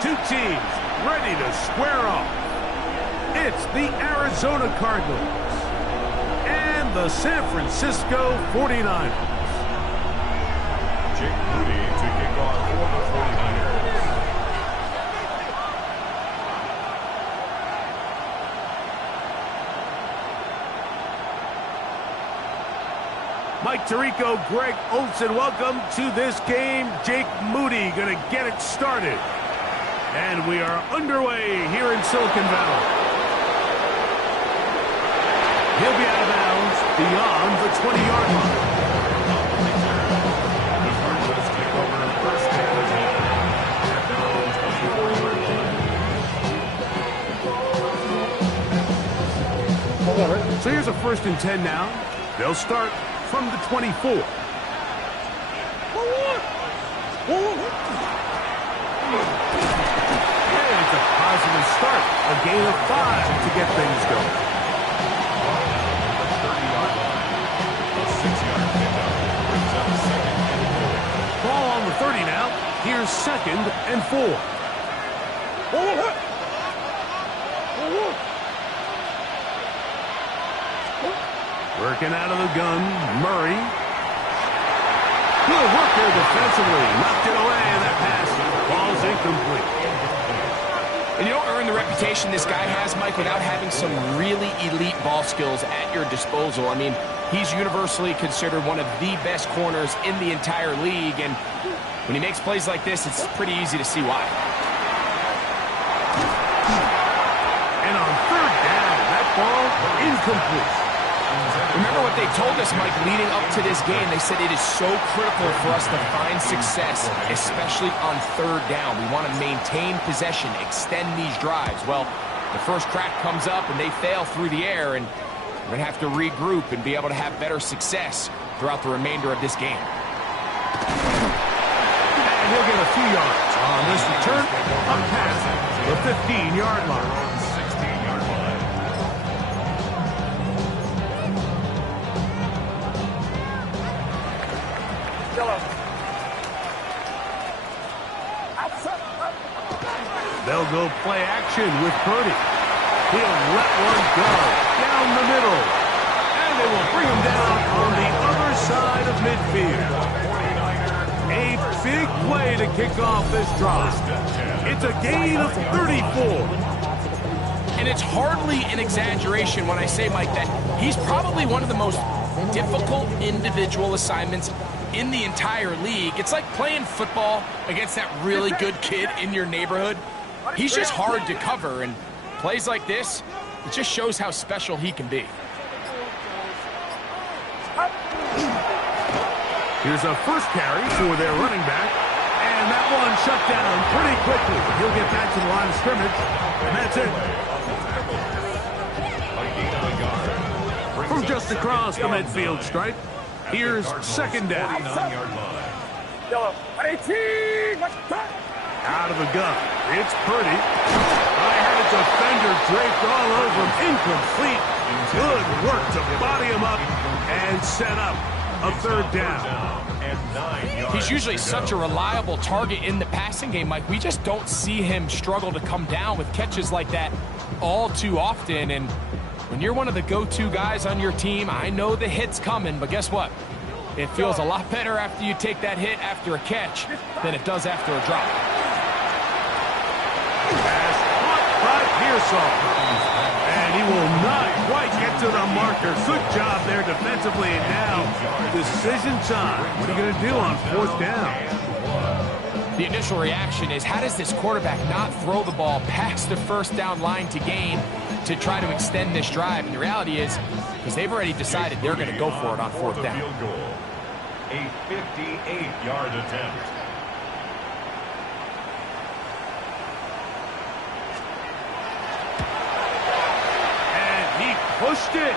Two teams ready to square off. It's the Arizona Cardinals and the San Francisco 49ers. Jake Moody to kick off for the 49ers. Mike Tirico, Greg Olsen, welcome to this game. Jake Moody going to get it started. And we are underway here in Silicon Valley. He'll be out of bounds beyond the 20-yard line. The Cardinals take over first and 10 at bounds of the 40-yard line. So here's a 1st and 10 now. They'll start from the 24. And it's a positive start. A gain of 5 to get things going. The 30-yard line. A 6-yard pickup brings up 2nd and 4. Ball on the 30 now. Here's 2nd and 4. Working out of the gun, Murray. Good work there defensively. Knocked it away, and that pass falls incomplete. And you don't earn the reputation this guy has, Mike, without having some really elite ball skills at your disposal. I mean, he's universally considered one of the best corners in the entire league, and when he makes plays like this, it's pretty easy to see why. And on 3rd down, that ball incomplete. Remember what they told us, Mike, leading up to this game. They said it is so critical for us to find success, especially on 3rd down. We want to maintain possession, extend these drives. Well, the first crack comes up and they fail through the air, and we're going to have to regroup and be able to have better success throughout the remainder of this game. And he'll get a few yards on this return up past the 15-yard line. 16-yard line. They'll go play action with Purdy. He'll let one go down the middle. And they will bring him down on the other side of midfield. A big play to kick off this drive. It's a gain of 34. And it's hardly an exaggeration when I say, Mike, that he's probably one of the most difficult individual assignments in the entire league. It's like playing football against that really good kid in your neighborhood. He's just hard to cover, and plays like this, it just shows how special he can be. Here's a first carry for their running back, and that one shut down pretty quickly. He'll get back to the line of scrimmage, and that's it. From just across the midfield stripe, here's 2nd down. Out of the gun, it's Purdy. I had a defender draped all over him, incomplete. Good work to body him up and set up a 3rd down. He's usually such a reliable target in the passing game, Mike. We just don't see him struggle to come down with catches like that all too often. And when you're one of the go-to guys on your team, I know the hit's coming, but guess what? It feels a lot better after you take that hit after a catch than it does after a drop. Pass caught by Pearsall. And he will not quite get to the marker. Good job there defensively. And now, decision time. What are you going to do on 4th down? The initial reaction is, how does this quarterback not throw the ball past the 1st down line to gain to try to extend this drive? And the reality is, because they've already decided they're going to go for it on 4th down. A 58-yard attempt. Pushed it.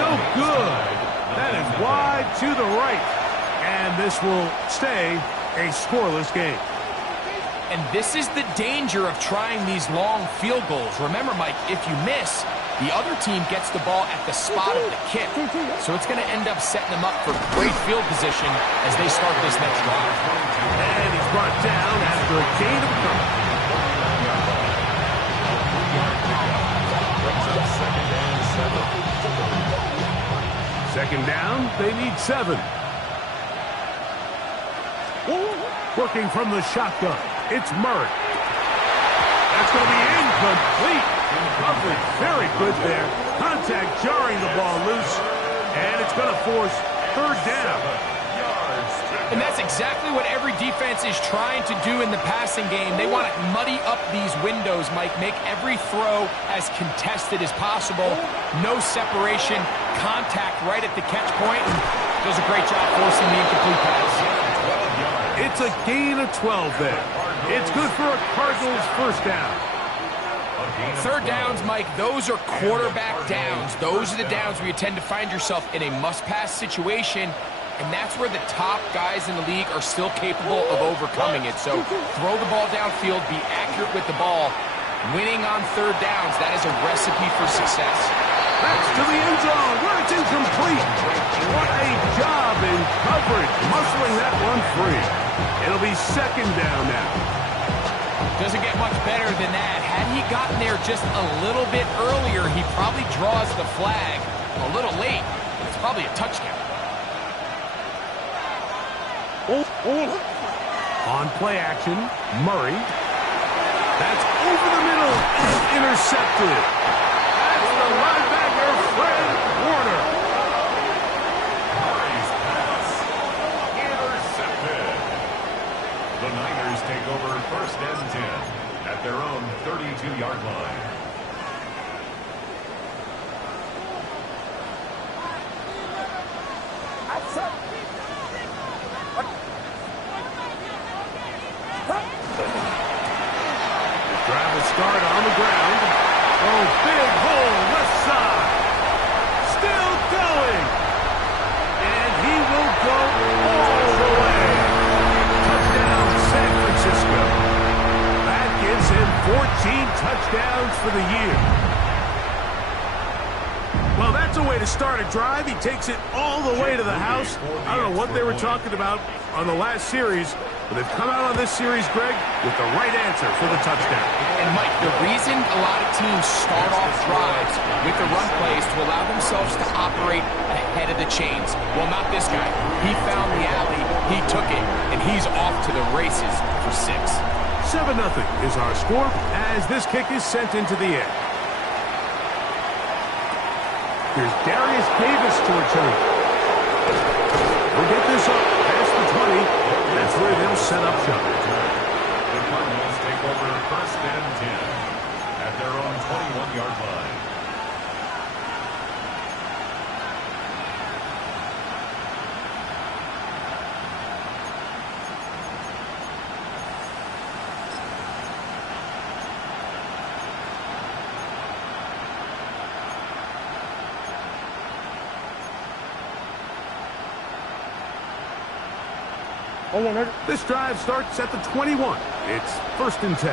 No good. That is wide to the right. And this will stay a scoreless game. And this is the danger of trying these long field goals. Remember, Mike, if you miss, the other team gets the ball at the spot of the kick. So it's going to end up setting them up for great field position as they start this next drive. And he's brought down after a gain of 9. Second down, they need 7. Working from the shotgun, it's Murray. That's going to be incomplete. Coverage very good there. Contact jarring the ball loose, and it's going to force third down. And that's exactly what every defense is trying to do in the passing game. They want to muddy up these windows, Mike, make every throw as contested as possible. No separation, contact right at the catch point, and does a great job forcing the incomplete pass. It's a gain of 12 there. It's good for a Cardinals first down. Third downs, Mike, those are quarterback downs. Those are the downs where you tend to find yourself in a must-pass situation, and that's where the top guys in the league are still capable of overcoming it. So throw the ball downfield, be accurate with the ball. Winning on third downs, that is a recipe for success. That's to the end zone where it's incomplete. What a job in coverage, muscling that one free. It'll be second down now. Doesn't get much better than that. Had he gotten there just a little bit earlier, he probably draws the flag a little late. But it's probably a touchdown. On play action, Murray. That's over the middle and intercepted. That's the linebacker, Fred Warner. Murray's pass intercepted. The Niners take over first and 10 at their own 32-yard line. Drive will start on the ground. Oh, big hole, left side. Still going. And he will go all the way. Touchdown, San Francisco. That gives him 14 touchdowns for the year. Well, that's a way to start a drive. He takes it all the way to the house. I don't know what they were talking about on the last series, but they've come out on this series, Greg, with the right answer for the touchdown. And, Mike, the reason a lot of teams start off drives with the run plays to allow themselves to operate ahead of the chains. Well, not this guy. He found the alley, he took it, and he's off to the races for 6. 7-0 is our score as this kick is sent into the air. Here's Darius Davis to return. We'll get this up past the 20. That's where they'll set up shop. The Cardinals take over first and 10 at their own 21-yard line. This drive starts at the 21. It's first and 10.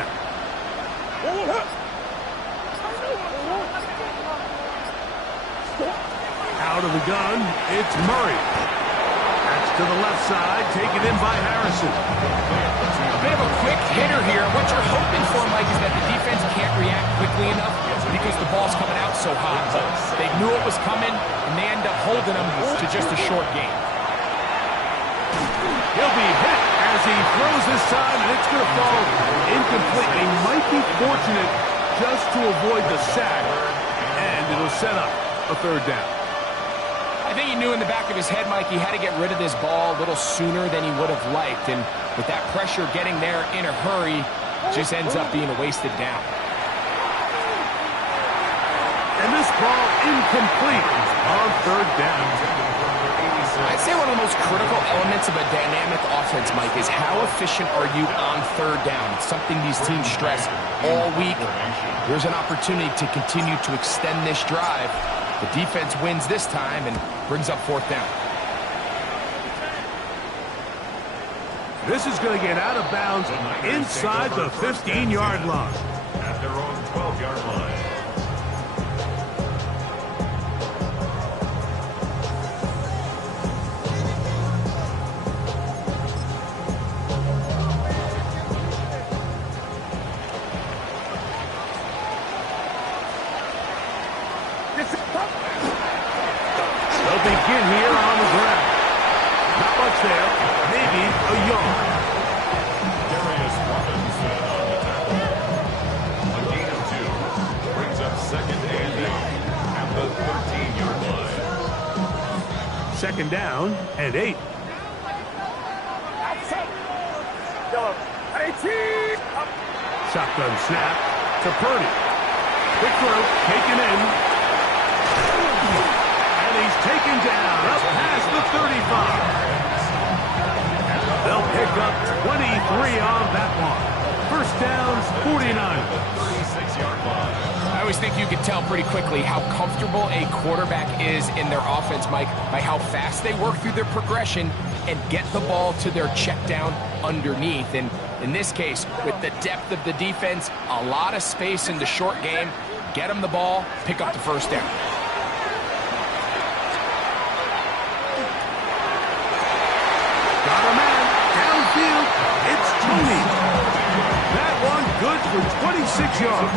Out of the gun, it's Murray. That's to the left side, taken in by Harrison. A bit of a quick hitter here. What you're hoping for, Mike, is that the defense can't react quickly enough because the ball's coming out so hot. But they knew it was coming, and they end up holding them to just a short gain. He'll be hit as he throws this side, and it's going to fall incomplete. They might be fortunate just to avoid the sack, and it'll set up a third down. I think he knew in the back of his head, Mike, he had to get rid of this ball a little sooner than he would have liked. And with that pressure getting there in a hurry, just ends up being a wasted down. And this ball incomplete on third down. I'd say one of the most critical elements of a dynamic offense, Mike, is how efficient are you on third down. It's something these teams stress all week. There's an opportunity to continue to extend this drive. The defense wins this time and brings up fourth down. This is going to get out of bounds inside the 15-yard line. At their own 12-yard line. in here on the ground. Not much there. Maybe a yard. Darius Robinson on the tackle. A gain of 2. Brings up second and 8 at the 13-yard line. Second down and 8. Shotgun snap to Purdy. Quick throw, taken in. And he's taken down up past the 35. They'll pick up 23 on that one. First downs, 49. 36-yard line. I always think you can tell pretty quickly how comfortable a quarterback is in their offense, Mike, by how fast they work through their progression and get the ball to their check down underneath. And in this case, with the depth of the defense, a lot of space in the short game, get them the ball, pick up the first down. Got a man downfield. It's Tony. That one good for 26 yards.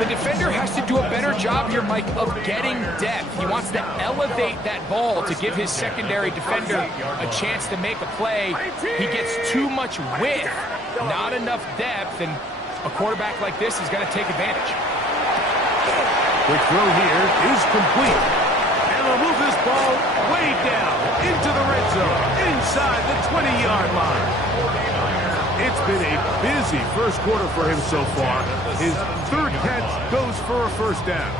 The defender has to do a better job here, Mike, of getting depth. He wants to elevate that ball to give his secondary defender a chance to make a play. He gets too much width, not enough depth, and a quarterback like this is going to take advantage. Quick throw here is complete. And they'll move this ball way down into the red zone, inside the 20-yard line. It's been a busy first quarter for him so far. His third catch goes for a first down.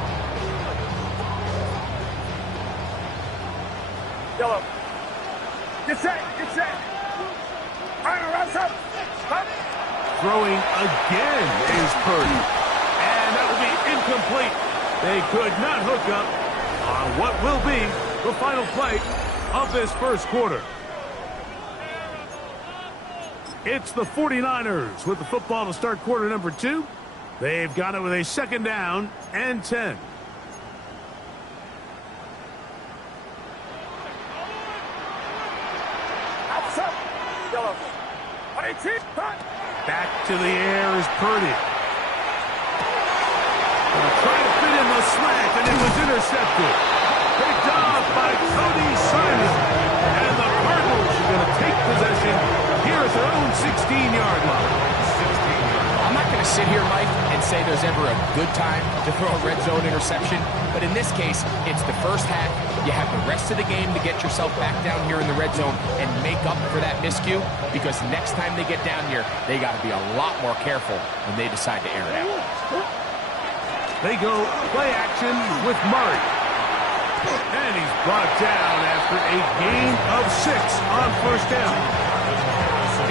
Yellow. Get set. Get set. Rise up. Stop. Throwing again is Purdy. And that will be incomplete. They could not hook up on what will be the final play of this first quarter. It's the 49ers with the football to start quarter number 2. They've got it with a second down and 10. Back to the air is Purdy. Trying to fit in the slant, and it was intercepted. Picked off by Cody Simon. And the Cardinals are going to take possession here at their own 16-yard line. I'm not going to sit here, Mike, and say there's ever a good time to throw a red zone interception, but in this case, it's the first half. You have the rest of the game to get yourself back down here in the red zone and make up for that miscue, because next time they get down here, they got to be a lot more careful when they decide to air it out. They go play action with Murray. And he's brought down after a gain of 6 on first down.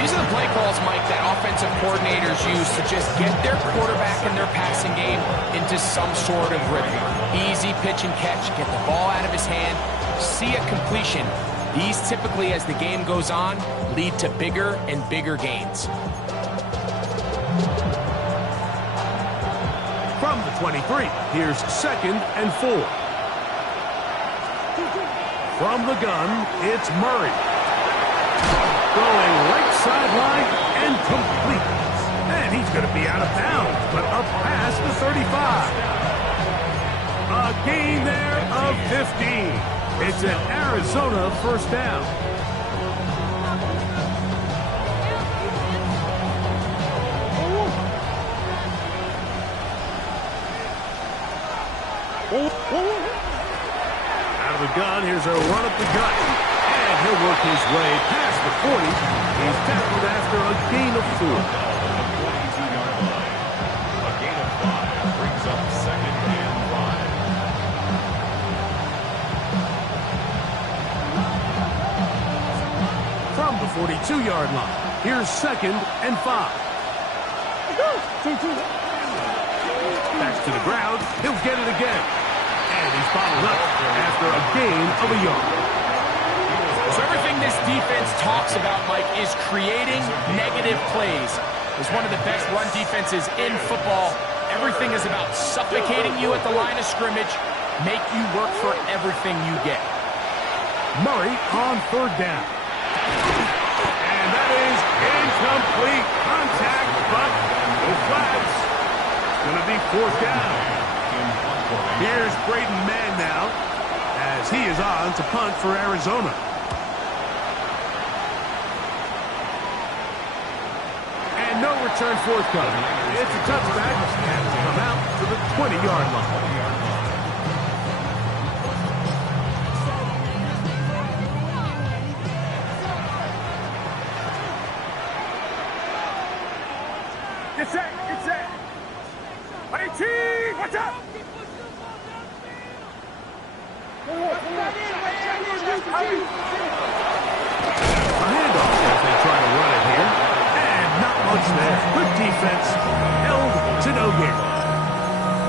These are the play calls, Mike, that offensive coordinators use to just get their quarterback and their passing game into some sort of rhythm. Easy pitch and catch, get the ball out of his hand, see a completion. These typically, as the game goes on, lead to bigger and bigger gains. From the 23, here's second and 4. From the gun, it's Murray. Going right sideline and complete. And he's going to be out of bounds, but up past the 35. A gain there of 15. It's an Arizona first down. Out of the gun, here's a run up the gut. And he'll work his way past the 40. He's tackled after a gain of 4. 42-yard line. A gain of 5 brings up second and 5. From the 42-yard line, here's second and 5. Back to the ground, he'll get it again. And he's followed up after a gain of a yard. So everything this defense talks about, Mike, is creating negative plays. It's one of the best run defenses in football. Everything is about suffocating you at the line of scrimmage, make you work for everything you get. Murray on third down. And that is incomplete contact, but no flags. It's going to be fourth down. Here's Braden Mann now as as he is on to punt for Arizona. And no return forthcoming. It's a touchback and will come out to the 20-yard line. Get set, get set. 18, watch out. A handoff as they try to run it here. And not much there. Good defense. Held to no gain.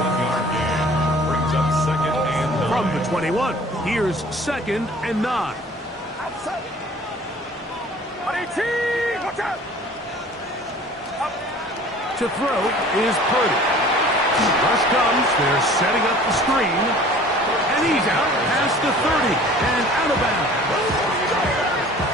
1-yard gain. Brings up second and 9. From the 21, here's second and 9. Outside. 18, watch out. To throw is Purdy. Rush comes. They're setting up the screen. And he's out past the 30 and out of bounds.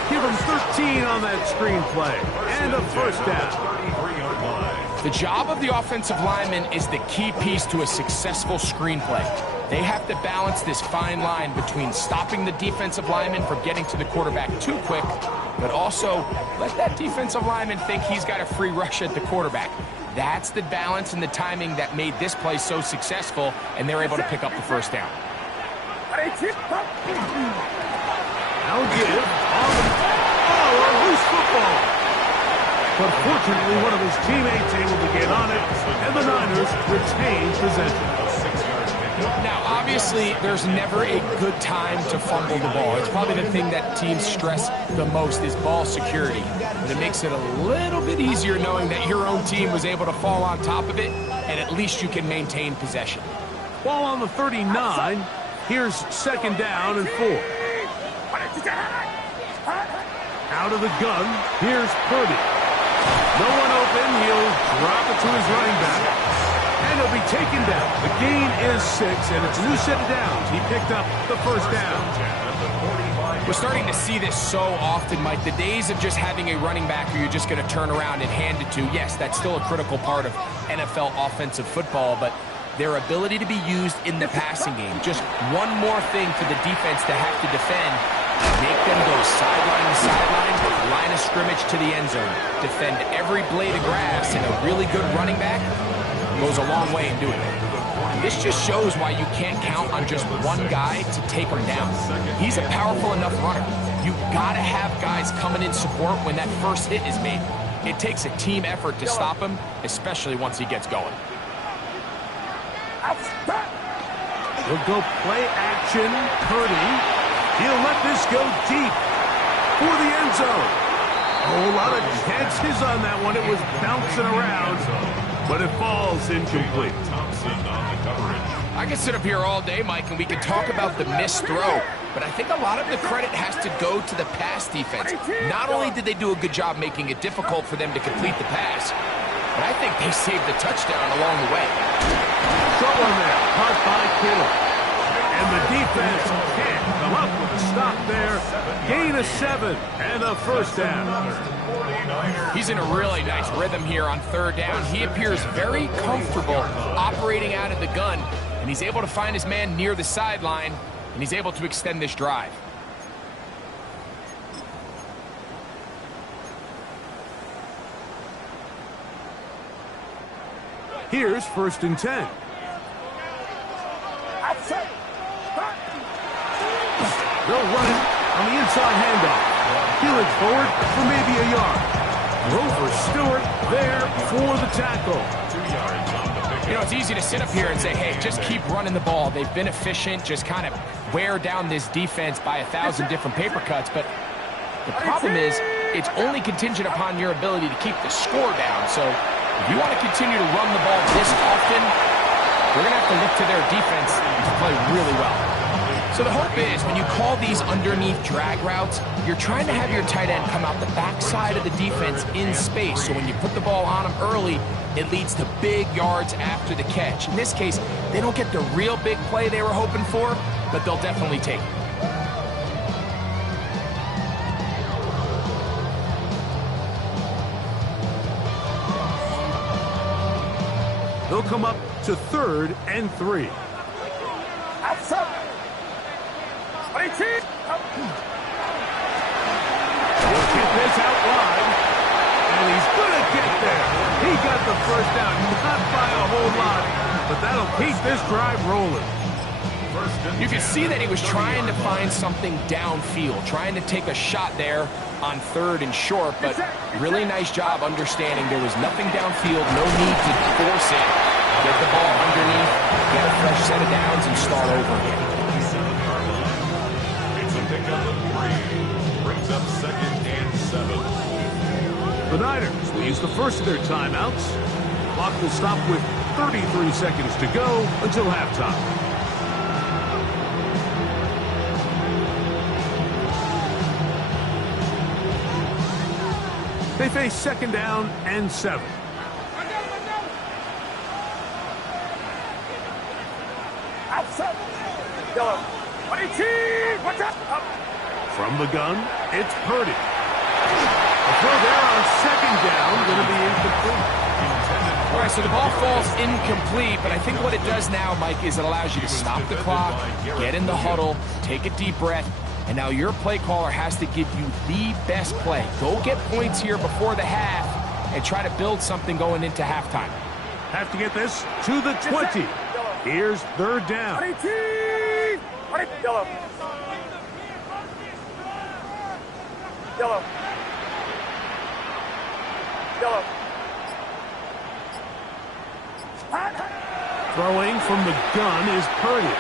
Give him 13 on that screen play. And a first down. 33-yard line. The job of the offensive lineman is the key piece to a successful screenplay. They have to balance this fine line between stopping the defensive lineman from getting to the quarterback too quick, but also let that defensive lineman think he's got a free rush at the quarterback. That's the balance and the timing that made this play so successful, and they're able to pick up the first down. Now give on a loose football. But fortunately, one of his teammates able to get on it, and the Niners retain possession. Now, obviously, there's never a good time to fumble the ball. It's probably the thing that teams stress the most is ball security. But it makes it a little bit easier knowing that your own team was able to fall on top of it, and at least you can maintain possession. Ball on the 39. Here's second down and 4. Out of the gun, here's Purdy. No one open. He'll drop it to his running back. And he'll be taken down. The gain is 6, and it's a new set of downs. He picked up the first down. We're starting to see this so often, Mike. The days of just having a running back who you're just going to turn around and hand it to, yes, that's still a critical part of NFL offensive football, but their ability to be used in the passing game, just one more thing for the defense to have to defend, make them go sideline to sideline, line of scrimmage to the end zone, defend every blade of grass, and a really good running back goes a long way in doing it. This just shows why you can't count on just one guy to take him down. He's a powerful enough runner. You've got to have guys coming in support when that first hit is made. It takes a team effort to stop him, especially once he gets going. He'll go play action. Purdy. He'll let this go deep for the end zone. A whole lot of chances on that one. It was bouncing around, but it falls incomplete. Thompson on the coverage. I could sit up here all day, Mike, and we could talk about the missed throw, but I think a lot of the credit has to go to the pass defense. Not only did they do a good job making it difficult for them to complete the pass, but I think they saved the touchdown along the way. Trouble there, caught by Kittle. And the defense can't come up with a stop there. Gain of 7 and a first down. He's in a really nice rhythm here on third down. He appears very comfortable operating out of the gun, and he's able to find his man near the sideline, and he's able to extend this drive. Here's first and 10. They'll run it on the inside handoff. Healing forward for maybe a yard. Grover Stewart there for the tackle. 2 yards on the pick. You know, it's easy to sit up here and say, hey, just keep running the ball. They've been efficient, just kind of wear down this defense by 1,000 different paper cuts. But the problem is, it's only contingent upon your ability to keep the score down. So if you want to continue to run the ball this often, we're going to have to look to their defense to play really well. So the hope is when you call these underneath drag routes, you're trying to have your tight end come out the backside of the defense in space. So when you put the ball on them early, it leads to big yards after the catch. In this case, they don't get the real big play they were hoping for, but they'll definitely take it. They'll come up to 3rd and 3. He'll get this out wide. And he's going to get there. He got the first down, not by a whole lot, but that'll keep this drive rolling. You can see that he was trying to find something downfield, trying to take a shot there on 3rd and short, but really nice job understanding there was nothing downfield, no need to force it. Get the ball underneath, get a fresh set of downs, and start over again. It's a pickup of 3. Brings up 2nd and 7. The Niners will use the first of their timeouts. Clock will stop with 33 seconds to go until halftime. They face 2nd down and 7. Outside. Yellow. Watch out. From the gun, it's Purdy. A throw there on 2nd down, going to be incomplete. All right, so the ball falls incomplete, but I think what it does now, Mike, is it allows you to stop the clock, get in the huddle, take a deep breath, and now your play caller has to give you the best play. Go get points here before the half and try to build something going into halftime. Have to get this to the 20. Here's 3rd down. Yellow. Yellow. Yellow. Throwing from the gun is Purdy.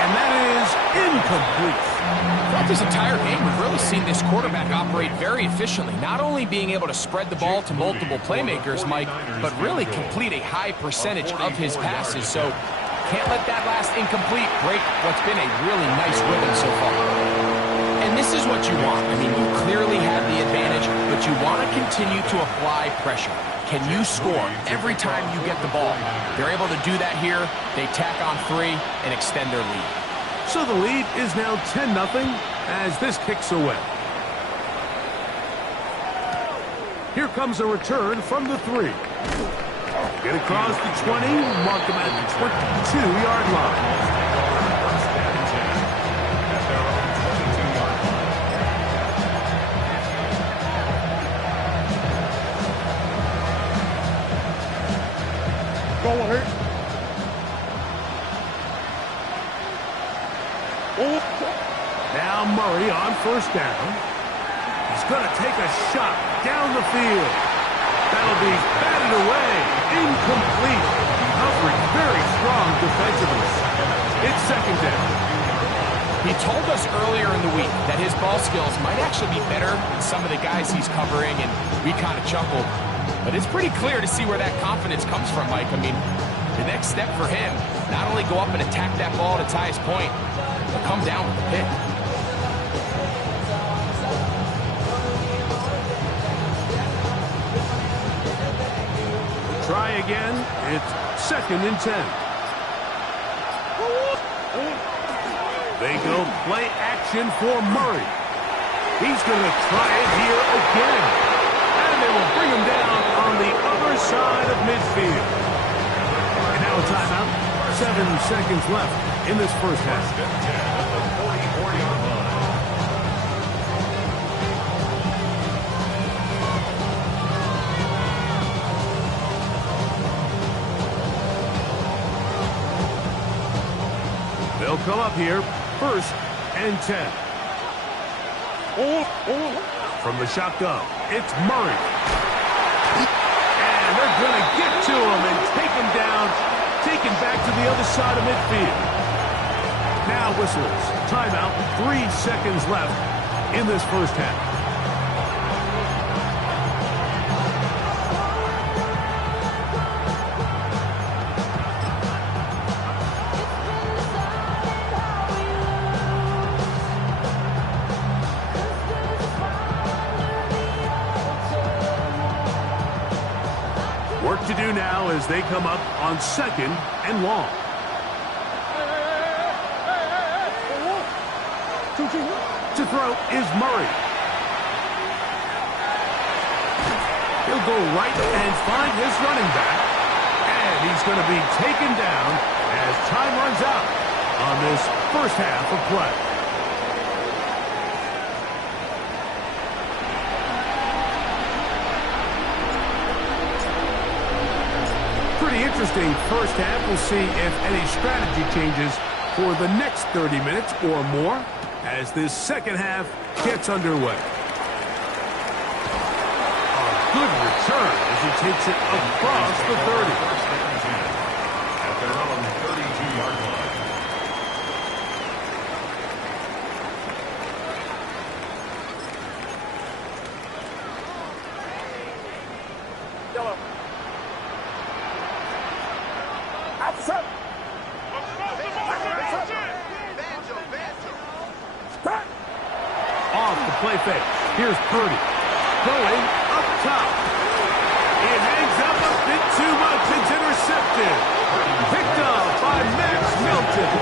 And that is incomplete. Throughout this entire game, we've really seen this quarterback operate very efficiently, not only being able to spread the ball to multiple playmakers, Mike, but really complete a high percentage of his passes. So can't let that last incomplete break what's been a really nice rhythm so far. And this is what you want. I mean, you clearly have the advantage, but you want to continue to apply pressure. Can you score every time you get the ball? They're able to do that here. They tack on 3 and extend their lead. So the lead is now 10-0 as this kicks away. Here comes a return from the 3. Get across the 20, mark them at the 22-yard line. Now Murray on 1st down. He's going to take a shot down the field. That'll be batted away. Incomplete. Coverage very strong defensively. It's 2nd down. He told us earlier in the week that his ball skills might actually be better than some of the guys he's covering, and we kind of chuckled. But it's pretty clear to see where that confidence comes from, Mike. I mean, the next step for him, not only go up and attack that ball at its highest point, but come down with the pick. Try again. It's 2nd and 10. They go play action for Murray. He's going to try it here again. And they will bring him down on the other side of midfield. And now a timeout. 7 seconds left in this first half. They'll come up here, 1st and 10. From the shotgun, it's Murray. And they're going to get to him and take him down, take him back to the other side of midfield. Now whistles. Timeout, 3 seconds left in this first half. Work to do now as they come up on 2nd and long. To throw is Murray. He'll go right and find his running back. And he's going to be taken down as time runs out on this first half of play. interesting first half. We'll see if any strategy changes for the next 30 minutes or more as this second half gets underway. A good return as he takes it across the 30. At their own 32-yard line. Yellow. Outside. Start. Off the play fake. Here's Purdy. Going up top. It hangs up a bit too much. It's intercepted. Picked up by Max Milton.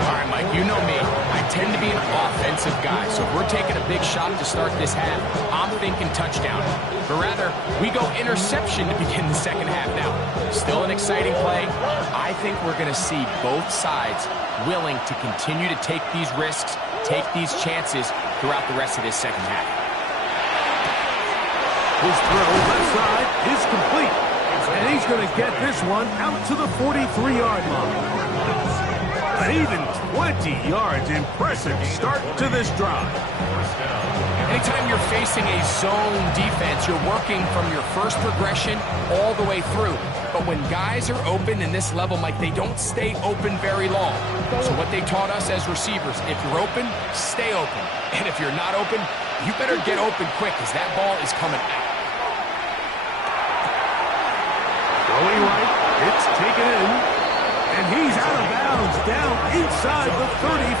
All right, Mike, you know me. I tend to be an offensive guy, so if we're taking a big shot to start this half, I'm thinking touchdown. But rather, we go interception to begin the second half now. Still an exciting play. I think we're going to see both sides willing to continue to take these risks, take these chances throughout the rest of this second half. His throw left side is complete. And he's going to get this one out to the 43-yard line. An even 20 yards. Impressive start to this drive. Anytime you're facing a zone defense, you're working from your first progression all the way through. But when guys are open in this level, Mike, they don't stay open very long. So what they taught us as receivers, if you're open, stay open. And if you're not open, you better get open quick because that ball is coming out. Going right, it's taken in, and he's out of bounds down inside the 35.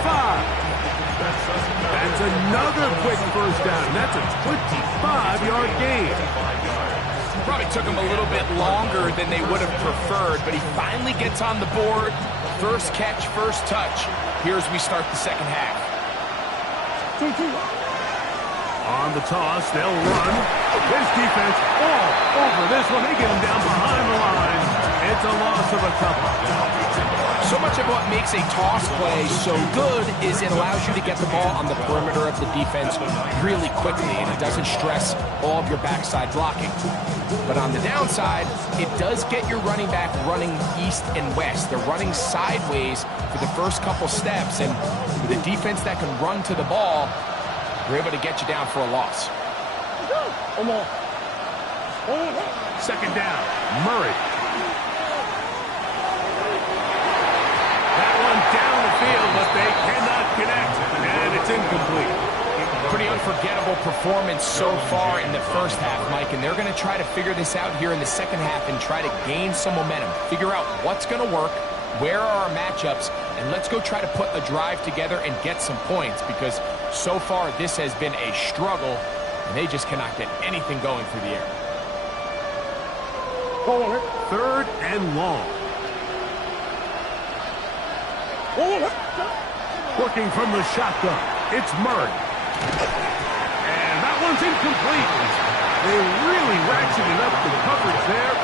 That's another quick first down. That's a 25-yard gain. Probably took him a little bit longer than they would have preferred, but he finally gets on the board. First catch, first touch. Here's we start the second half. On the toss, they'll run. His defense all over this one. They get him down behind the line. It's a loss of a couple. So much of what makes a toss play so good is it allows you to get the ball on the perimeter of the defense really quickly, and it doesn't stress all of your backside blocking. But on the downside, it does get your running back running east and west. They're running sideways for the first couple steps, and with a defense that can run to the ball, they're able to get you down for a loss. Second down, Murray. That one down the field, but they cannot connect, and it's incomplete. Pretty unforgettable performance so far in the first half, Mike, and they're going to try to figure this out here in the second half and try to gain some momentum, figure out what's going to work, where are our matchups, and let's go try to put a drive together and get some points, because so far this has been a struggle, and they just cannot get anything going through the air. Third and long. Working from the shotgun, it's Murray. And that one's incomplete. They really ratcheted up the coverage there,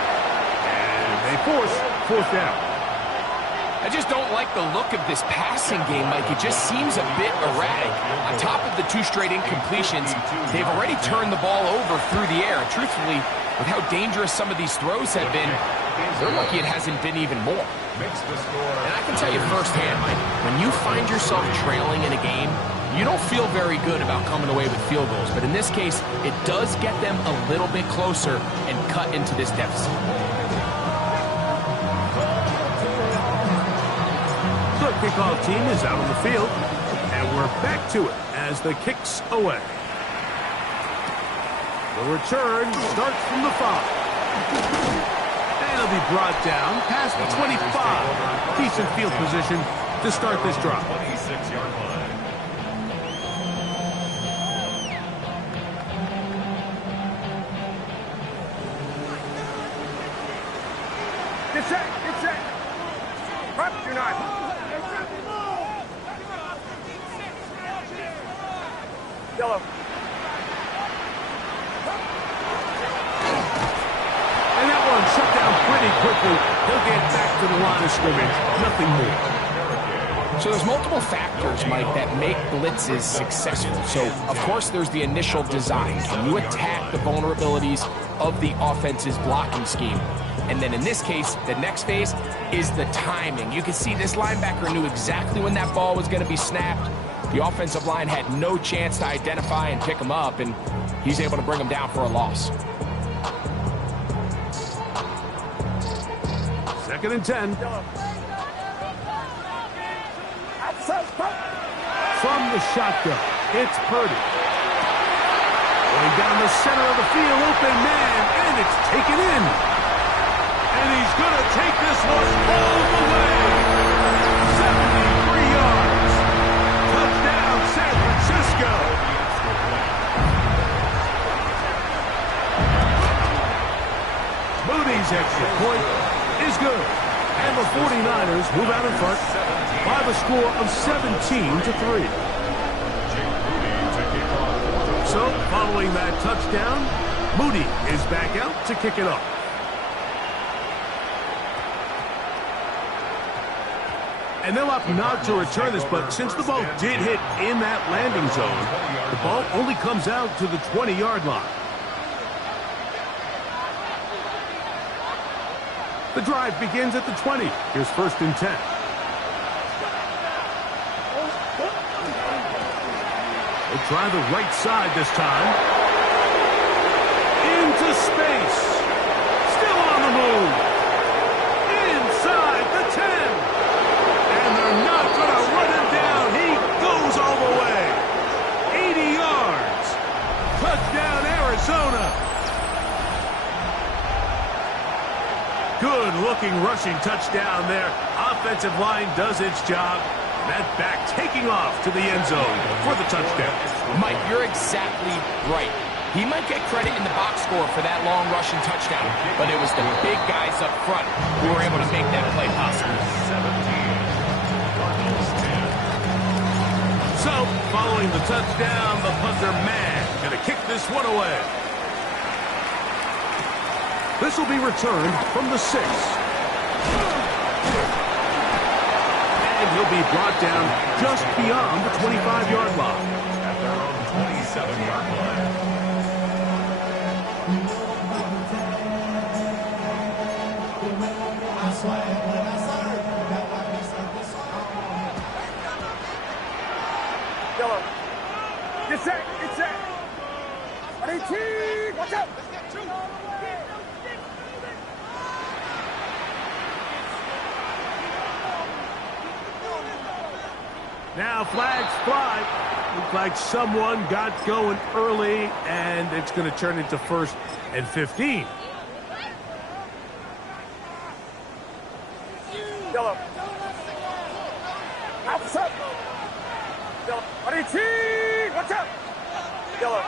and they force fourth down. I just don't like the look of this passing game, Mike. It just seems a bit erratic. On top of the 2 straight incompletions, they've already turned the ball over through the air. And truthfully, with how dangerous some of these throws have been, they're lucky it hasn't been even more. And I can tell you firsthand, Mike, when you find yourself trailing in a game, you don't feel very good about coming away with field goals. But in this case, it does get them a little bit closer and cut into this deficit. The kickoff team is out on the field, and we're back to it as the kick's away. The return starts from the 5. And it'll be brought down past the 25. Decent field position to start this drive. 26-yard line. Get set. Get set. Drop your knife. Yellow. And that one shut down pretty quickly. He'll get back to the line of scrimmage. Nothing more. So there's multiple factors, Mike, that make blitzes successful. So, of course, there's the initial design. Can you attack the vulnerabilities of the offense's blocking scheme? And then in this case, the next phase is the timing. You can see this linebacker knew exactly when that ball was going to be snapped. The offensive line had no chance to identify and pick him up, and he's able to bring him down for a loss. 2nd and 10. From the shotgun, it's Purdy. Going down the center of the field, open man, and it's taken in. And he's going to take this one all the way. 73 yards. Touchdown, San Francisco. Moody's extra point is good. And the 49ers move out in front by the score of 17-3. So, following that touchdown, Moody is back out to kick it off. And they'll opt not to return this, but since the ball did hit in that landing zone, the ball only comes out to the 20-yard line. The drive begins at the 20. Here's 1st and 10. They'll try the right side this time. Into space. Still on the move. Inside the 10. And they're not going to run him down. He goes all the way. 80 yards. Touchdown, Arizona. Good-looking rushing touchdown there. Offensive line does its job. That back taking off to the end zone for the touchdown. Mike, you're exactly right. He might get credit in the box score for that long rushing touchdown, but it was the big guys up front who were able to make that play possible. 17. So, following the touchdown, the punter, man, going to kick this one away. This will be returned from the 6. And he'll be brought down just beyond the 25-yard line. At their own 27-yard line. Yellow. Get set. Get set. Ready, team. Watch out. Now flags fly. Looks like someone got going early, and it's going to turn into 1st and 15. Yellow. Outside. Yellow. Ready, team. Watch out. Yellow.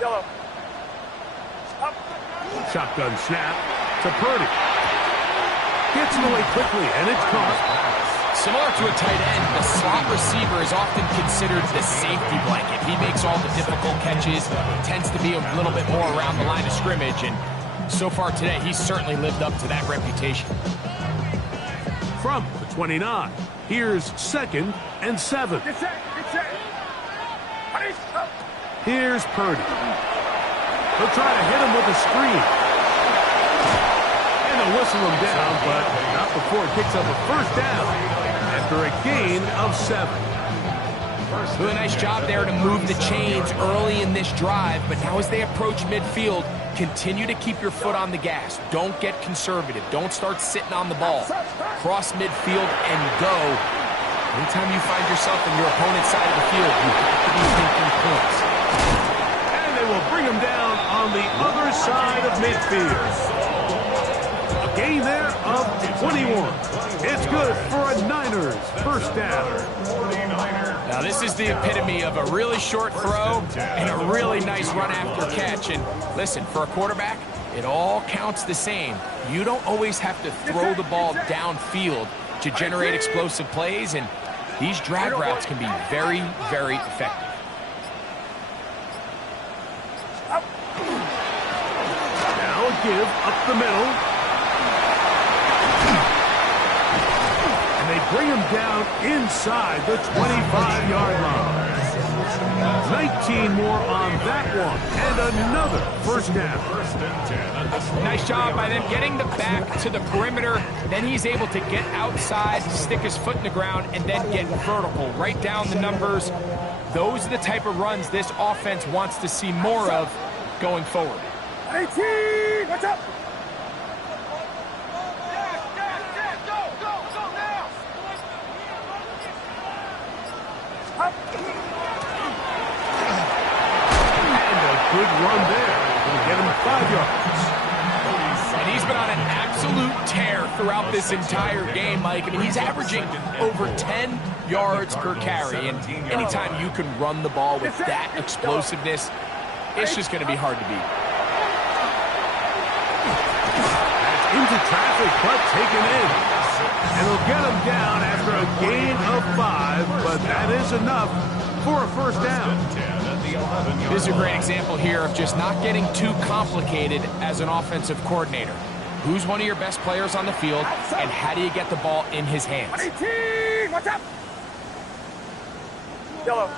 Yellow. Up. Shotgun snap to Purdy. Gets it away quickly, and it's caught. Similar to a tight end, the slot receiver is often considered the safety blanket. He makes all the difficult catches, tends to be a little bit more around the line of scrimmage, and so far today, he's certainly lived up to that reputation. From the 29, here's 2nd and 7. Get set. Get set. Ready, up. Here's Purdy. He'll try to hit him with a screen. And they'll whistle him down, but not before it picks up a 1st down after a gain of 7. Doing a nice job there to move the chains early in this drive, but now as they approach midfield, continue to keep your foot on the gas. Don't get conservative. Don't start sitting on the ball. Cross midfield and go. Anytime you find yourself in your opponent's side of the field, you have to be taking points. And they will bring him down on the other side of midfield. A gain there of 21. It's good for a Niners 1st down. Now this is the epitome of a really short throw and a really nice run after catch. And listen, for a quarterback, it all counts the same. You don't always have to throw the ball downfield to generate explosive plays, and these drag routes can be very, very effective. Now a give up the middle. they bring him down inside the 25-yard line. 19 more on that one, and another first down. Nice job by them getting the back to the perimeter. Then he's able to get outside, stick his foot in the ground, and then get vertical. Right down the numbers. Those are the type of runs this offense wants to see more of going forward. 18, what's up? Good run there. Will get him 5 yards. And he's been on an absolute tear throughout this entire game, Mike. I mean, he's averaging over 10 yards per carry. And anytime you can run the ball with that explosiveness, it's just going to be hard to beat. That's into traffic, but taken in. And they'll get him down after a gain of 5, but that is enough for a first down. This is a great example here of just not getting too complicated as an offensive coordinator. Who's one of your best players on the field, and how do you get the ball in his hands? 18, what's up? Yellow.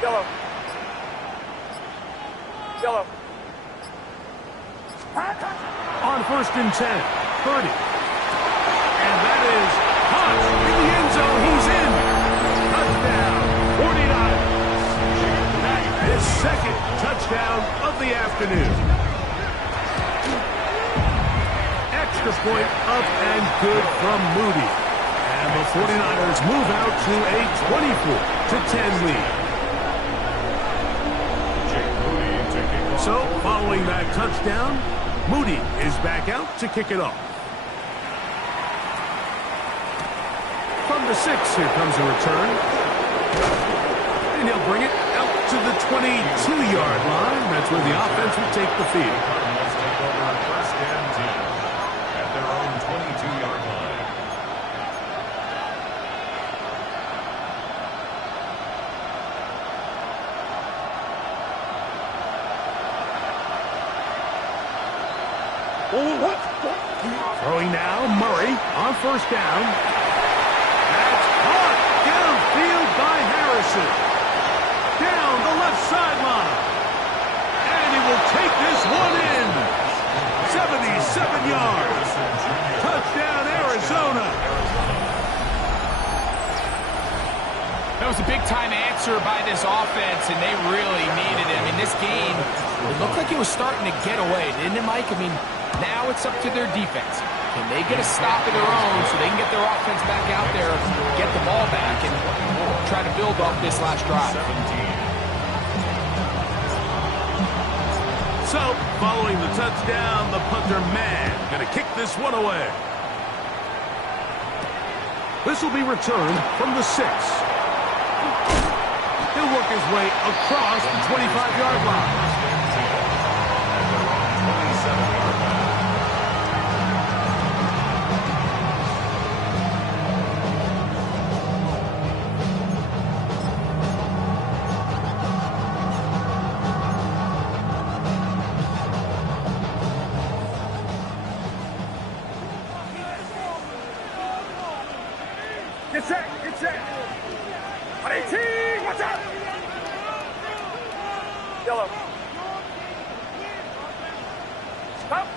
Yellow. Yellow. On first and 10, 30. And that is caught in the end zone. He's in. Touchdown, 49ers. His second touchdown of the afternoon. Extra point up and good from Moody. And the 49ers move out to a 24-10 lead. So, following that touchdown, Moody is back out to kick it off. From the 6, here comes a return. And he'll bring it out to the 22-yard line. That's where the offense will take the field. Let's take over first and 10 at their own 22-yard line. Throwing now, Murray on first down. That's caught downfield by Harrison. Down the left sideline. And he will take this one in. 77 yards. Touchdown, Arizona. That was a big-time answer by this offense, and they really needed it. I mean, this game, it looked like it was starting to get away, didn't it, Mike? I mean, now it's up to their defense. Can they get a stop of their own so they can get their offense back out there, get the ball back, and try to build off this last drive? So, following the touchdown, the punter man going to kick this one away. This will be returned from the 6. He'll work his way across the 25-yard line. Get set, get set. 18, what's up? Yellow. Up.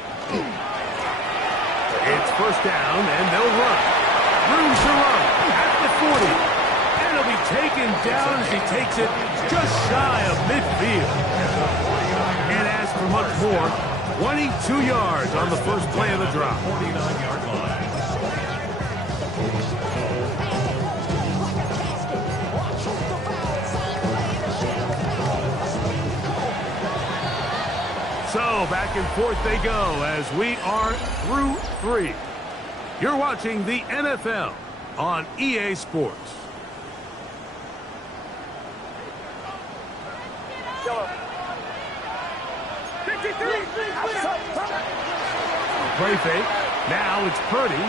It's first down, and they'll run. Room to run at the 40. And he'll be taken down as he takes it just shy of midfield. And as for much more, 22 yards on the first play of the drive. 49-yard line. So back and forth they go as we are through 3. You're watching the NFL on EA Sports. Yellow. 53. Play fake. Now it's Purdy.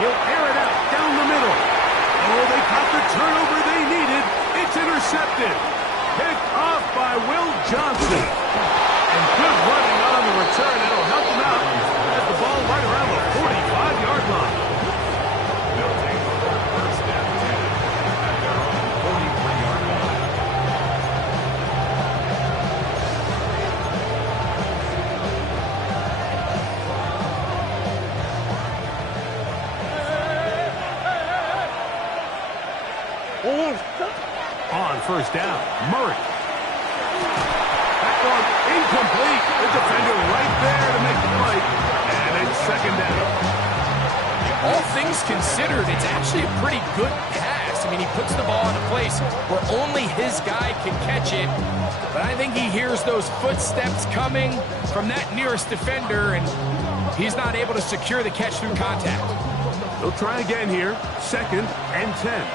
He'll air it out down the middle. Oh, they caught the turnover they needed. It's intercepted. Picked off by Will Johnson. And good running on the return. It'll help him out as the ball On first down, Murray. That one incomplete. The defender right there to make the play. And it's second down. All things considered, it's actually a pretty good pass. I mean, he puts the ball in a place where only his guy can catch it. But I think he hears those footsteps coming from that nearest defender, and he's not able to secure the catch through contact. They'll try again here. 2nd and 10.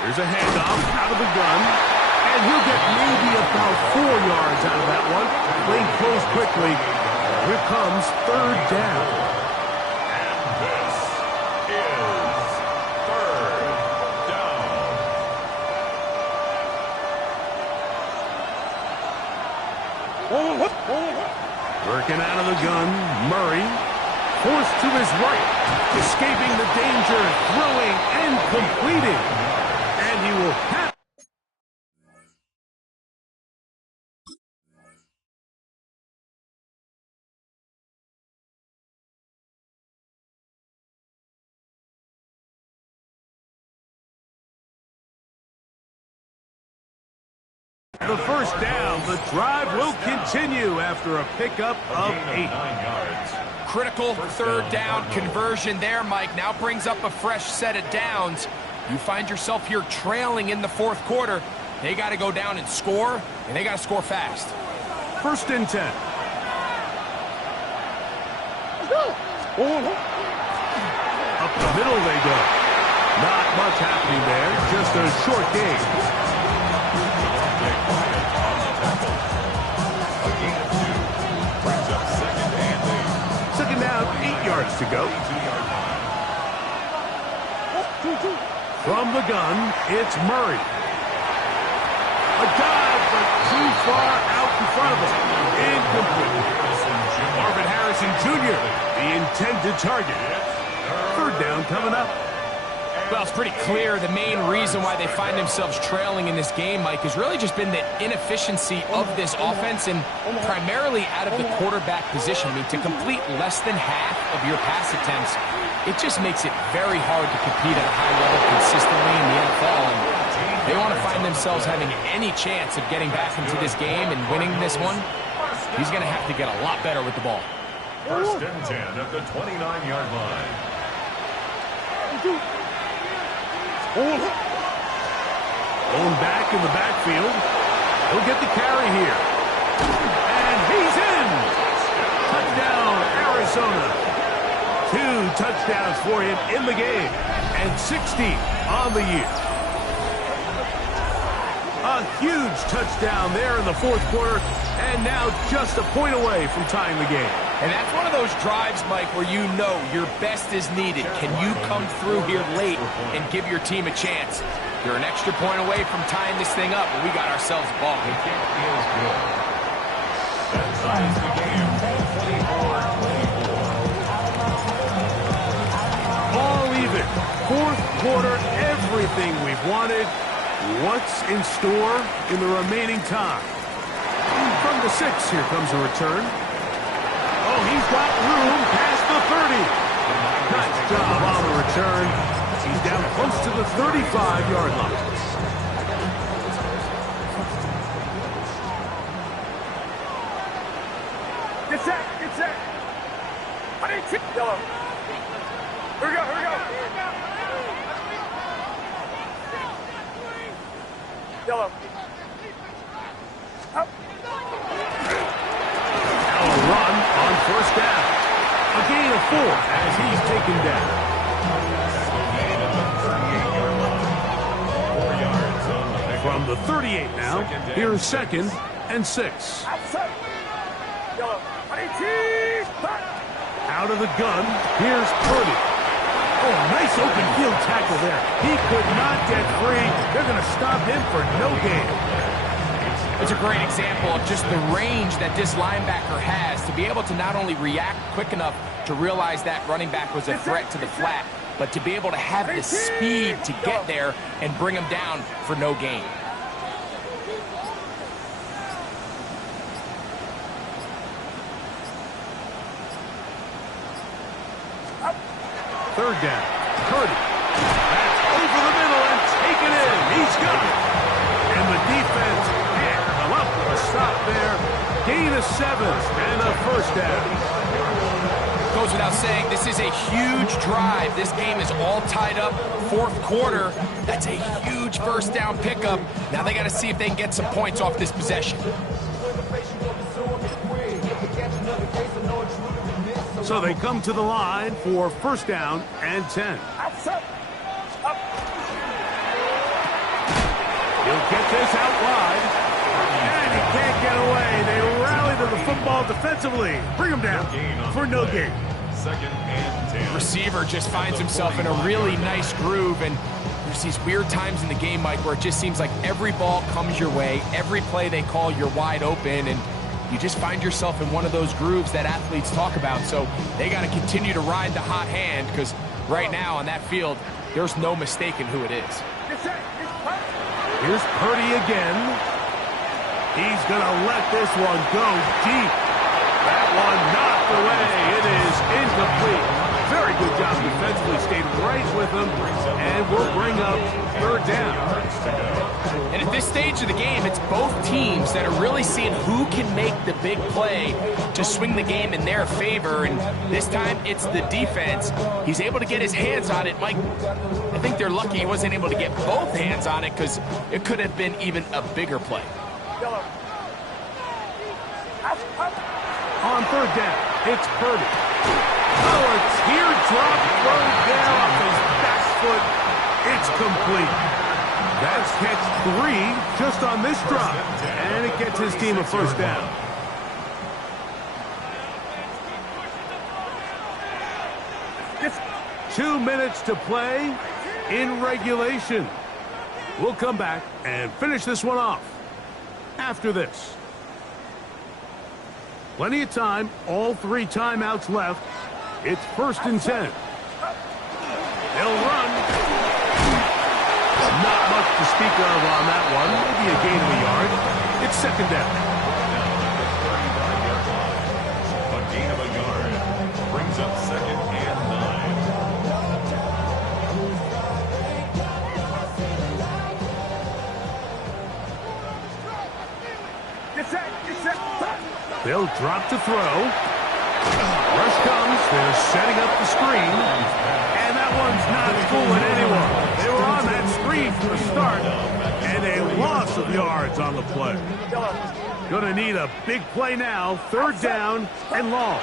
Here's a handoff out of the gun. And he'll get maybe about 4 yards out of that one. Playing close quickly. Here comes 3rd down. And this is 3rd down. Working out of the gun, Murray. Forced to his right. Escaping the danger, throwing and completing. And he will have. The first down, the drive will continue after a pickup of 8. 9 yards. Critical 3rd down conversion there, Mike. Now brings up a fresh set of downs. You find yourself here trailing in the 4th quarter. They got to go down and score, and they got to score fast. 1st and 10. Up the middle they go. Not much happening there, just a short game. Second down, 8 yards to go. From the gun, it's Murray. A dive, but too far out in front of him. Incomplete. Marvin Harrison Jr., the intended target. 3rd down coming up. Well, it's pretty clear the main reason why they find themselves trailing in this game, Mike, has really just been the inefficiency of this offense and primarily out of the quarterback position. I mean, to complete less than half of your pass attempts, it just makes it very hard to compete at a high level consistently in the NFL. And they want to find themselves having any chance of getting back into this game and winning this one. He's going to have to get a lot better with the ball. 1st and 10 at the 29-yard line. Going back in the backfield. He'll get the carry here. And he's in! Touchdown, Arizona. 2 touchdowns for him in the game. And 16 on the year. A huge touchdown there in the 4th quarter. And now just a point away from tying the game. And that's one of those drives, Mike, where you know your best is needed. Can you come through here late and give your team a chance? You're an extra point away from tying this thing up, and we got ourselves a ball. The kick is good. That ties the game. 24-24. All even. 4th quarter, everything we've wanted. What's in store in the remaining time? From the 6, here comes a return. Oh, he's got room past the 30. Nice job on the return. He's down close to the 35-yard line. Get set, get set. I need to yellow. Here we go, here we go. Yellow. Up. Now a run on first down. A gain of 4 as he's taken down. From the 38 now, here's 2nd and 6. Outside. Yellow. I need cheese. Out of the gun, here's Purdy. Oh, nice open field tackle there. He could not get free. They're going to stop him for no gain. It's a great example of just the range that this linebacker has to be able to not only react quick enough to realize that running back was a threat to the flat, but to be able to have the speed to get there and bring him down for no gain. third down. Purdy. That's over the middle and taken in. He's got it. And the defense can't come up with a stop there. Gain of 7 and a first down. Goes without saying, this is a huge drive. This game is all tied up. Fourth quarter, that's a huge first down pickup. Now they got to see if they can get some points off this possession. So they come to the line for first down and 10. He'll get this out wide. And he can't get away. They rally to the football defensively. Bring him down for no gain. Second and 10. Receiver just finds himself in a really nice groove, and there's these weird times in the game, Mike, where it just seems like every ball comes your way, every play they call, you're wide open, and you just find yourself in one of those grooves that athletes talk about. So they got to continue to ride the hot hand, because right now on that field, there's no mistaking who it is. Here's Purdy again. He's going to let this one go deep. That one knocked away. It is incomplete. Very good job defensively. Stayed right with him. And we'll bring up third down. And at this stage of the game, it's both teams that are really seeing who can make the big play to swing the game in their favor. And this time, it's the defense. He's able to get his hands on it. Mike, I think they're lucky he wasn't able to get both hands on it, because it could have been even a bigger play. On third down, it's Purdy. Oh, a teardrop throw there off his back foot. It's complete. That's catch 3 just on this drop. And it gets his team a first down. It's 2 minutes to play in regulation. We'll come back and finish this one off after this. Plenty of time, all 3 timeouts left. It's first and 10. They'll run. Not much to speak of on that one. Maybe a gain of a yard. It's second down. A gain of a yard brings up second and 9. They'll drop to throw. Rush comes. They're setting up the screen. And that one's not fooling anyone. They were on that screen from the start. And a loss of yards on the play. Going to need a big play now. Third down and long.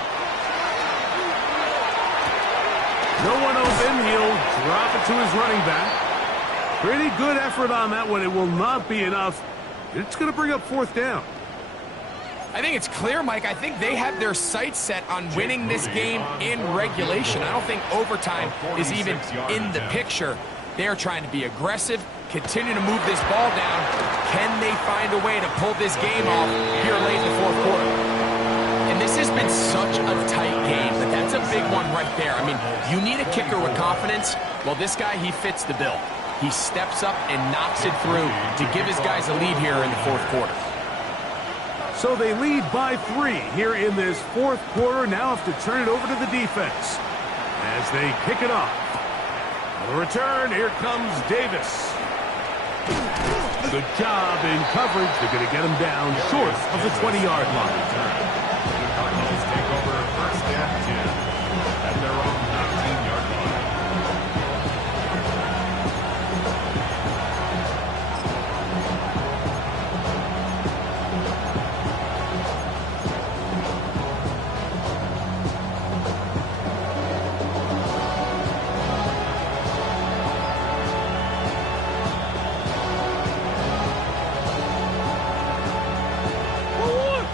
No one open. He'll drop it to his running back. Pretty good effort on that one. It will not be enough. It's going to bring up fourth down. I think it's clear, Mike. I think they have their sights set on winning this game in regulation. I don't think overtime is even in the picture. They're trying to be aggressive, continue to move this ball down. Can they find a way to pull this game off here late in the fourth quarter? And this has been such a tight game, but that's a big one right there. I mean, you need a kicker with confidence. Well, this guy, he fits the bill. He steps up and knocks it through to give his guys a lead here in the fourth quarter. So they lead by 3 here in this fourth quarter. Now have to turn it over to the defense as they kick it off. On the return, here comes Davis. Good job in coverage. They're going to get him down short of the 20-yard line. The Cardinals take over first and 10 at their own 19-yard line.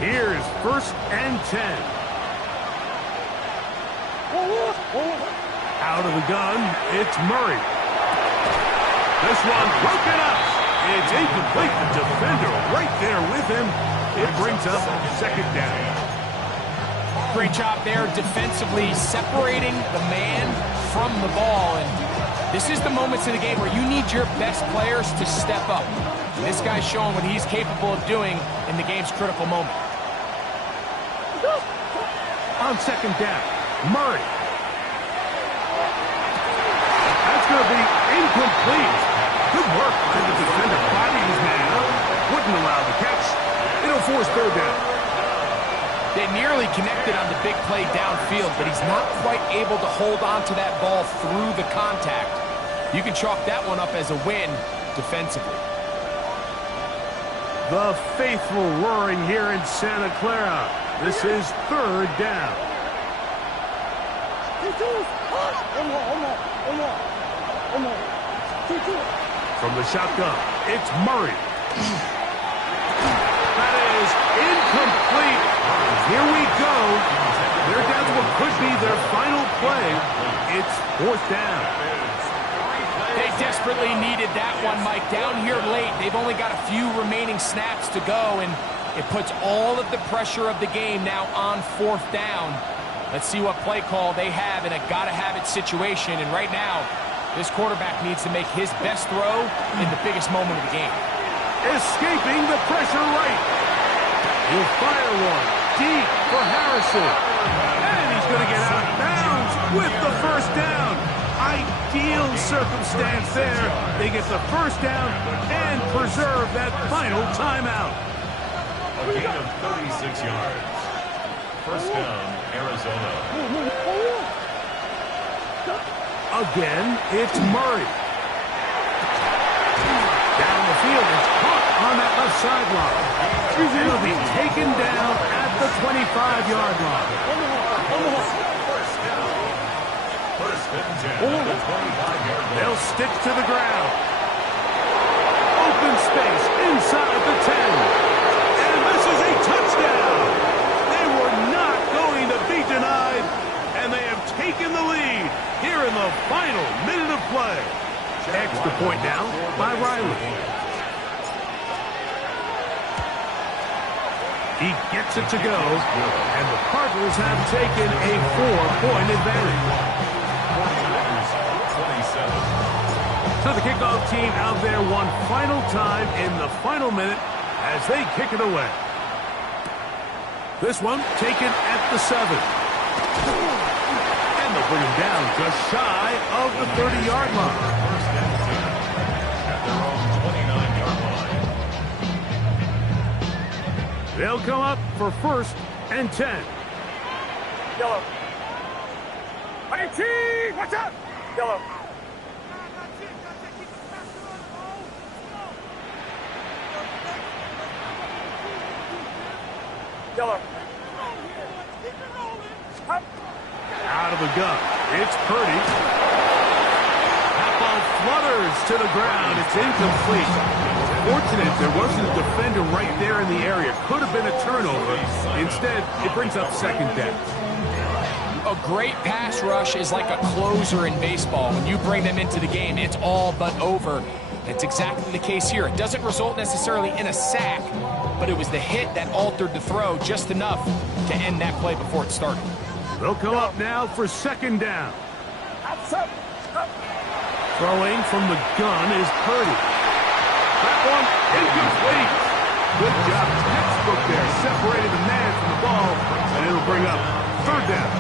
Here's first and 10. Out of the gun, it's Murray. This one broken up. It's incomplete. The defender right there with him. It brings up second down. Great job there defensively, separating the man from the ball. And this is the moments in the game where you need your best players to step up. And this guy's showing what he's capable of doing in the game's critical moment. On second down, Murray. going to be incomplete. Good work by the defender bodying his man up. Wouldn't allow the catch. It'll force third down. They nearly connected on the big play downfield, but he's not quite able to hold on to that ball through the contact. You can chalk that one up as a win defensively. The faithful roaring here in Santa Clara. This is third down. From the shotgun, it's Murray. That is incomplete. Here we go. They're down to what could be their final play. It's fourth down. They desperately needed that one, Mike. Down here late, they've only got a few remaining snaps to go, and it puts all of the pressure of the game now on fourth down. Let's see what play call they have in a gotta-have-it situation, and right now, this quarterback needs to make his best throw in the biggest moment of the game. Escaping the pressure right. He'll fire one deep for Harrison. And he's going to get out of bounds with the first down. Ideal circumstance there. They get the first down and preserve that final timeout. A gain of 36 yards. First down, Arizona. Again, it's Murray. Down the field, it's caught on that left sideline. He'll be taken down at the 25-yard line. First and 10 at the 25-yard line. They'll stick to the ground. Open space inside the 10. And this is a touchdown. They were not going to be denied, and they have taken the lead here in the final minute of play. Extra point now by Riley. He gets it to go, and the Cardinals have taken a 4-point advantage. 27. So the kickoff team out there one final time in the final minute as they kick it away. This one taken at the 7. And they'll bring him down just shy of the 30-yard line. At their own 29-yard line. They'll come up for first and 10. Yellow. Hey, watch out! Yellow. Yellow. Out of the gun, it's Purdy. That ball flutters to the ground. It's incomplete. Fortunate there wasn't a defender right there in the area. Could have been a turnover. Instead, it brings up second down. A great pass rush is like a closer in baseball. When you bring them into the game, it's all but over. That's exactly the case here. It doesn't result necessarily in a sack, but it was the hit that altered the throw just enough to end that play before it started. They'll come up now for second down. Outside. Up. Throwing from the gun is Purdy. That one incomplete. Good job. Textbook there. Separated the man from the ball, and it'll bring up third down.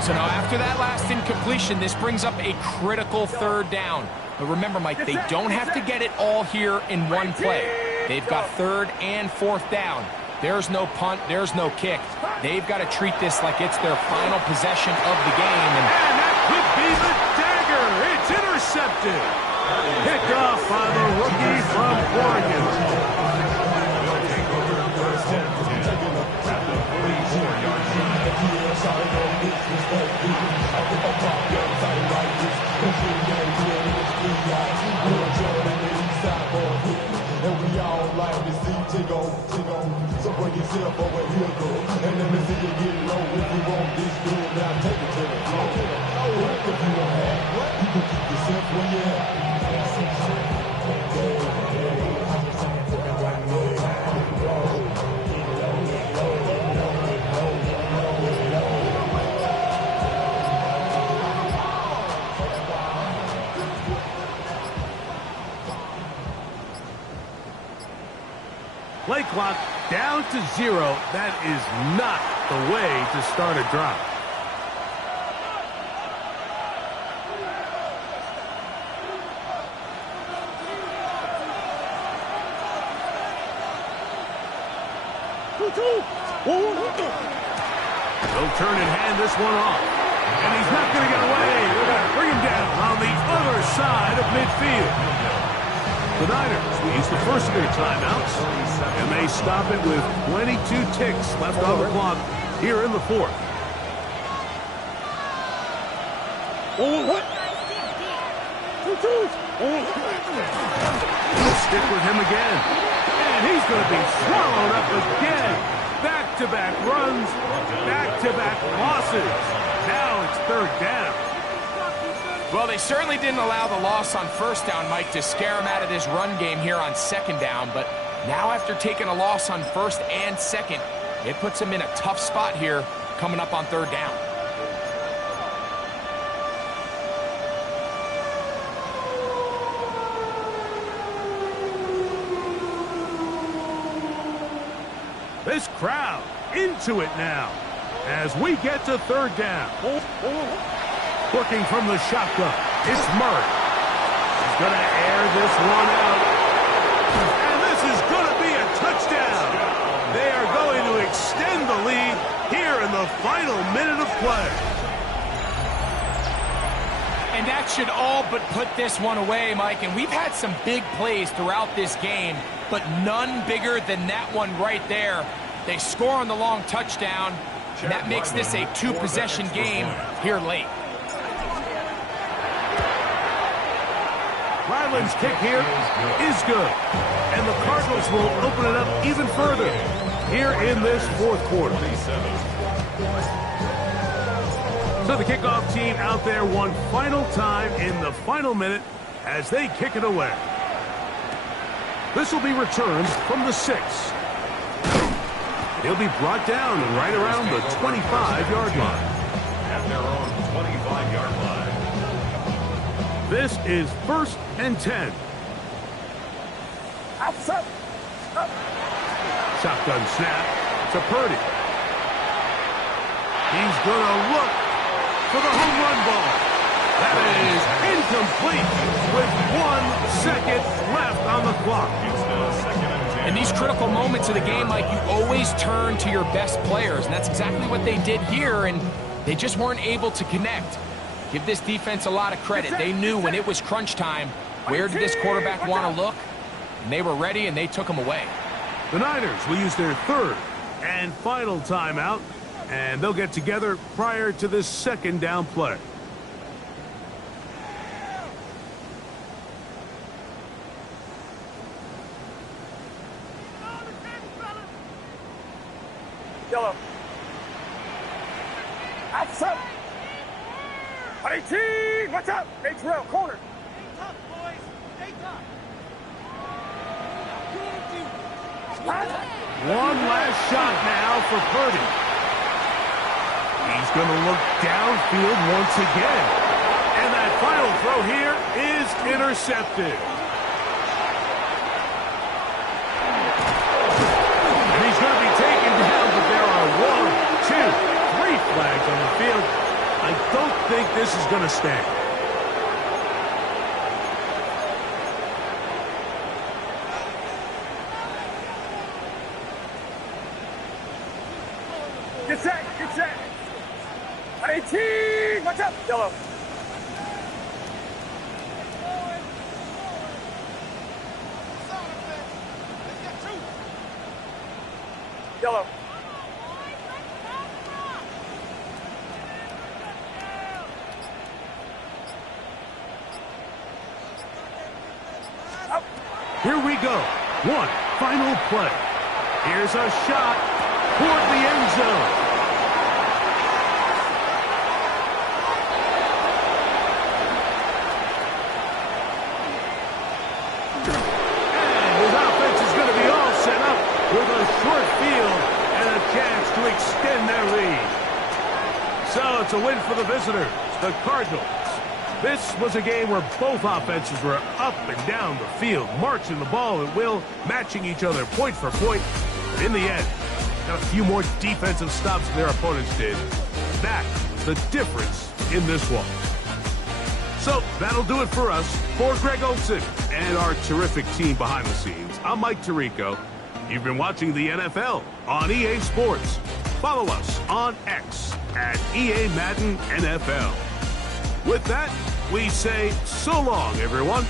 So now after that last incompletion, this brings up a critical third down. But remember, Mike, they don't have to get it all here in one play. They've got third and fourth down. There's no punt. There's no kick. They've got to treat this like it's their final possession of the game. And that could be the dagger. It's intercepted. Picked off by the rookie from Oregon. And we all like to see Tigo. So bring yourself over here, girl. And let me see you get low. If you want this, do it now. Take it to the floor. If you want to have, you can keep yourself where you at. Play clock down to 0. That is not the way to start a drive. They'll turn and hand this one off. And he's not going to get away. They're going to bring him down on the other side of midfield. The Niners will use the first of their timeouts, and they stop it with 22 ticks left on the clock here in the fourth. Stick with him again. And he's going to be swallowed up again. Back-to-back runs, back-to-back losses. Now it's third down. Well, they certainly didn't allow the loss on first down, Mike, to scare him out of this run game here on second down. But now after taking a loss on first and second, it puts him in a tough spot here coming up on third down. This crowd into it now as we get to third down. Working from the shotgun, it's Murray. He's going to air this one out. And this is going to be a touchdown. They are going to extend the lead here in the final minute of play. And that should all but put this one away, Mike. And we've had some big plays throughout this game, but none bigger than that one right there. They score on the long touchdown, and that makes this a two-possession game here late. Ryland's kick here is good. And the Cardinals will open it up even further here in this fourth quarter. So the kickoff team out there one final time in the final minute as they kick it away. This will be returned from the 6. He'll be brought down right around the 25-yard line. At their own 25-yard line. This is 1st and 10. Outside. Shotgun snap to Purdy. He's going to look for the home run ball. That is incomplete with 1 second left on the clock. It's now 2nd and 10. In these critical moments of the game, Mike, you always turn to your best players, and that's exactly what they did here, and they just weren't able to connect. Give this defense a lot of credit. They knew when it was crunch time, where did this quarterback want to look, and they were ready, and they took him away. The Niners will use their third and final timeout, and they'll get together prior to this second down play. Yellow. Outside. 18. Watch out. Hey, Terrell, corner. Stay tough, boys. Stay tough. One last shot now for Purdy. He's going to look downfield once again. And that final throw here is intercepted. And he's going to be taken down, but there are 1, 2, 3 flags on the field. I don't think this is going to stand. Get set. Get set. 18. Watch out. Yellow. Yellow. Here we go. One final play. Here's a shot toward the end zone. And his offense is going to be all set up with a short field and a chance to extend their lead. So it's a win for the visitors, the Cardinals. This was a game where both offenses were up and down the field, marching the ball at will, matching each other point for point. But in the end, got a few more defensive stops than their opponents did. That was the difference in this one. So that'll do it for us. For Greg Olsen and our terrific team behind the scenes, I'm Mike Tirico. You've been watching the NFL on EA Sports. Follow us on X at EA Madden NFL. With that, we say so long, everyone.